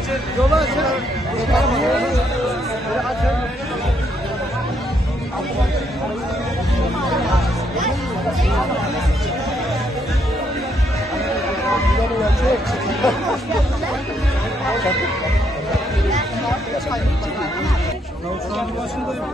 açın. Yolu açın. Şunun başındayım.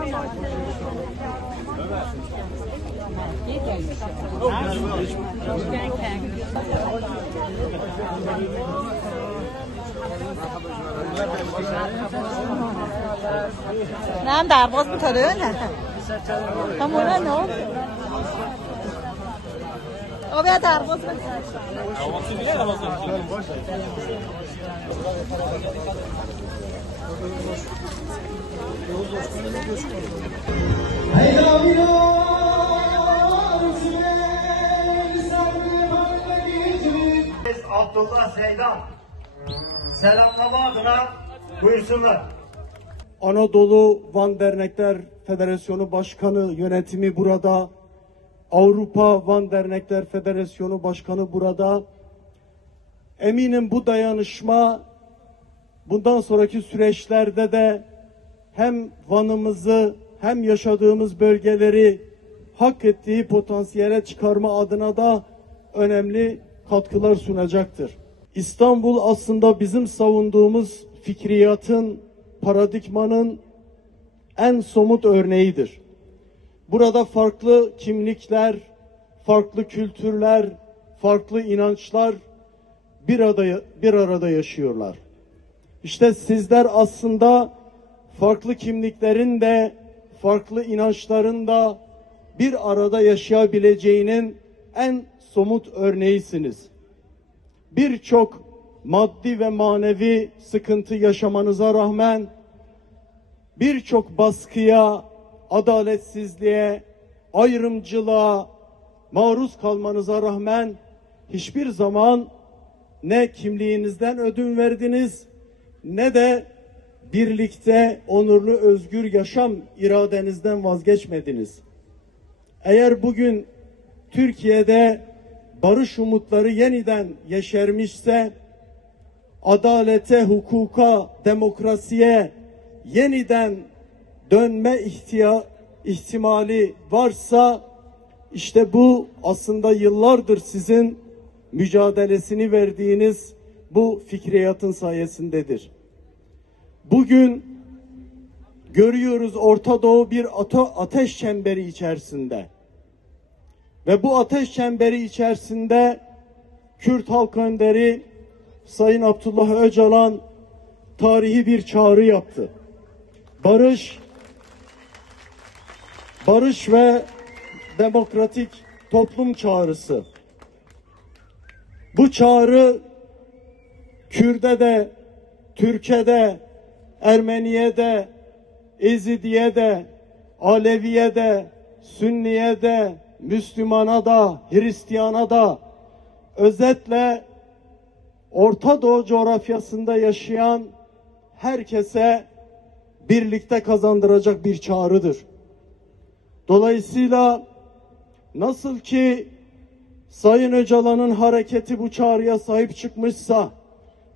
نعم درواز میتاره نه همونه نه آبی درواز Abdullah Zeydan selamlama adına buyursunlar. Anadolu Van Dernekler Federasyonu Başkanı yönetimi burada. Avrupa Van Dernekler Federasyonu Başkanı burada. Eminim bu dayanışma bundan sonraki süreçlerde de hem Van'ımızı hem yaşadığımız bölgeleri hak ettiği potansiyele çıkarma adına da önemli katkılar sunacaktır. İstanbul aslında bizim savunduğumuz fikriyatın, paradigmanın en somut örneğidir. Burada farklı kimlikler, farklı kültürler, farklı inançlar bir arada yaşıyorlar. İşte sizler aslında farklı kimliklerin de, farklı inançların da bir arada yaşayabileceğinin en somut örneğisiniz. Birçok maddi ve manevi sıkıntı yaşamanıza rağmen, birçok baskıya, adaletsizliğe, ayrımcılığa maruz kalmanıza rağmen hiçbir zaman ne kimliğinizden ödün verdiniz ne de birlikte onurlu özgür yaşam iradenizden vazgeçmediniz. Eğer bugün Türkiye'de barış umutları yeniden yeşermişse, adalete, hukuka, demokrasiye yeniden dönme ihtimali varsa, işte bu aslında yıllardır sizin mücadelesini verdiğiniz bu fikriyatın sayesindedir. Bugün görüyoruz Orta Doğu bir ateş çemberi içerisinde. Ve bu ateş çemberi içerisinde Kürt halk önderi Sayın Abdullah Öcalan tarihi bir çağrı yaptı. Barış ve demokratik toplum çağrısı. Bu çağrı Kürt'e de, Türk'e de, Ermeniye de, Ezidiye de, Aleviye de, Sünniye de, Müslümana da, Hristiyana da, özetle Orta Doğu coğrafyasında yaşayan herkese birlikte kazandıracak bir çağrıdır. Dolayısıyla nasıl ki Sayın Öcalan'ın hareketi bu çağrıya sahip çıkmışsa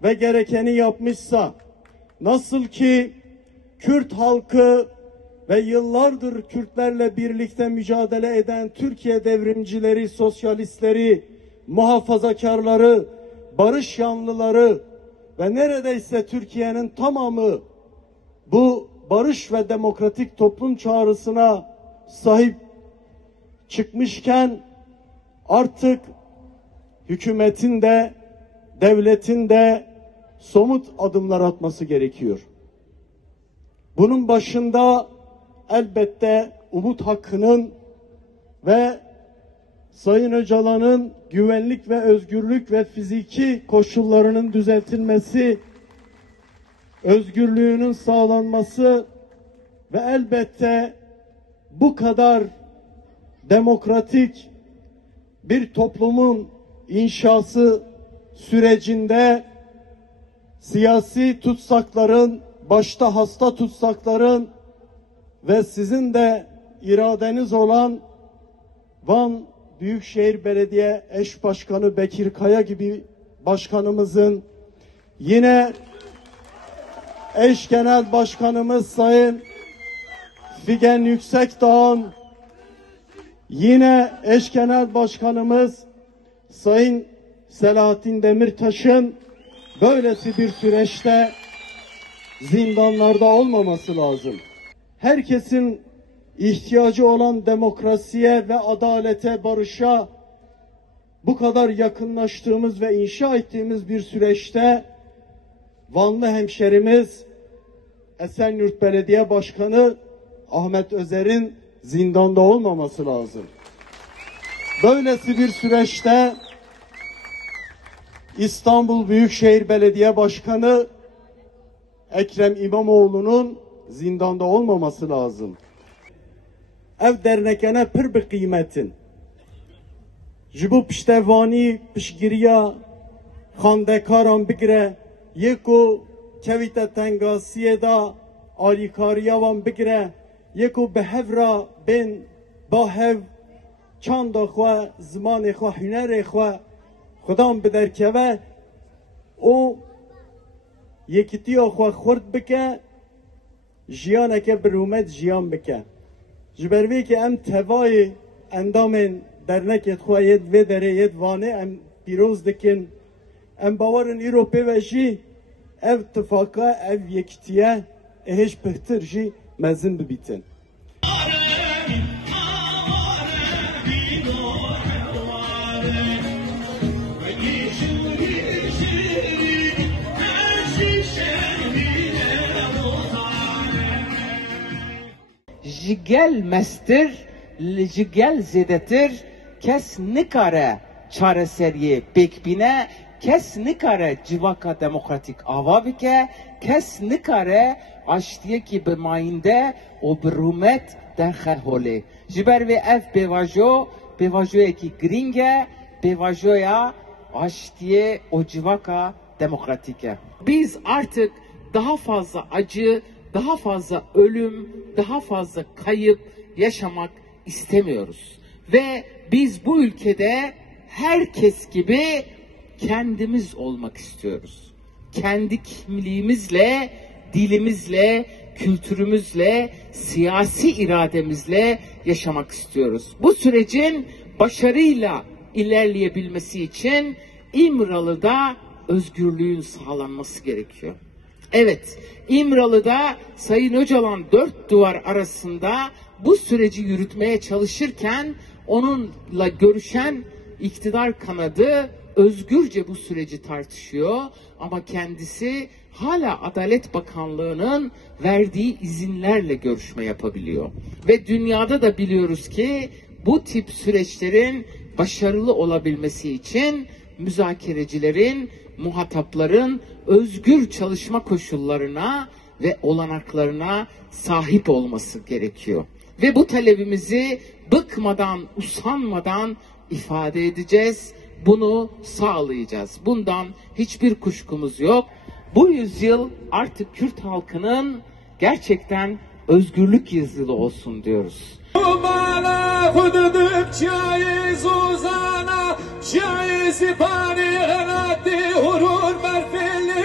ve gerekeni yapmışsa, nasıl ki Kürt halkı ve yıllardır Kürtlerle birlikte mücadele eden Türkiye devrimcileri, sosyalistleri, muhafazakarları, barış yanlıları ve neredeyse Türkiye'nin tamamı bu barış ve demokratik toplum çağrısına sahip çıkmışken, artık hükümetin de devletin de somut adımlar atması gerekiyor. Bunun başında elbette Umut Hakkı'nın ve Sayın Öcalan'ın güvenlik ve özgürlük ve fiziki koşullarının düzeltilmesi, özgürlüğünün sağlanması ve elbette bu kadar demokratik bir toplumun inşası sürecinde siyasi tutsakların, başta hasta tutsakların ve sizin de iradeniz olan Van Büyükşehir Belediye Eş Başkanı Bekir Kaya gibi başkanımızın, yine eş genel başkanımız Sayın Figen Yüksekdağ'ın, yine eş genel başkanımız Sayın Selahattin Demirtaş'ın böylesi bir süreçte zindanlarda olmaması lazım. Herkesin ihtiyacı olan demokrasiye ve adalete, barışa bu kadar yakınlaştığımız ve inşa ettiğimiz bir süreçte Vanlı hemşerimiz Esenyurt Belediye Başkanı Ahmet Özer'in zindanda olmaması lazım. Böylesi bir süreçte İstanbul Büyükşehir Belediye Başkanı Ekrem İmamoğlu'nun zindanda olmaması lazım. Ev dernekene pır bir kıymetin. Jibu piştevani pişgiriya xandekaran bigre yeko kevite tengasiye da arikariya van bigre yeko behevra ben bahev çanda xwe zimanê xwe hünerê xwe xudam bi derkeve o yekîtiya xwe xurt bike jiyaneke bi rûmet jiyan bike. Ji ber vê em tevayê endamên dernekê xwe yê vê derê yê vanê em pîroz dikin. Em bawerin îro pê jî ev tifaka ev yekîtiye hêj pihtir jî mezin bibîtin. Jigel mestir, jigel zedetir, kes nikare çareseriye bekbine, kes nikare civaka demokratik ava bike, kes nikare aştiye ki bemayinde o berumet derhole. Jiber ve ev bevajoya ki gringe, bevajoya aştiye o civaka demokratike. Biz artık daha fazla acı, daha fazla ölüm, daha fazla kayıp yaşamak istemiyoruz. Ve biz bu ülkede herkes gibi kendimiz olmak istiyoruz. Kendi kimliğimizle, dilimizle, kültürümüzle, siyasi irademizle yaşamak istiyoruz. Bu sürecin başarıyla ilerleyebilmesi için İmralı'da özgürlüğün sağlanması gerekiyor. Evet, İmralı'da Sayın Öcalan dört duvar arasında bu süreci yürütmeye çalışırken onunla görüşen iktidar kanadı özgürce bu süreci tartışıyor ama kendisi hala Adalet Bakanlığı'nın verdiği izinlerle görüşme yapabiliyor. Ve dünyada da biliyoruz ki bu tip süreçlerin başarılı olabilmesi için müzakerecilerin, muhatapların özgür çalışma koşullarına ve olanaklarına sahip olması gerekiyor. Ve bu talebimizi bıkmadan, usanmadan ifade edeceğiz. Bunu sağlayacağız. Bundan hiçbir kuşkumuz yok. Bu yüzyıl artık Kürt halkının gerçekten özgürlük yüzyılı olsun diyoruz. شای سپانی غناتی هرون برفلی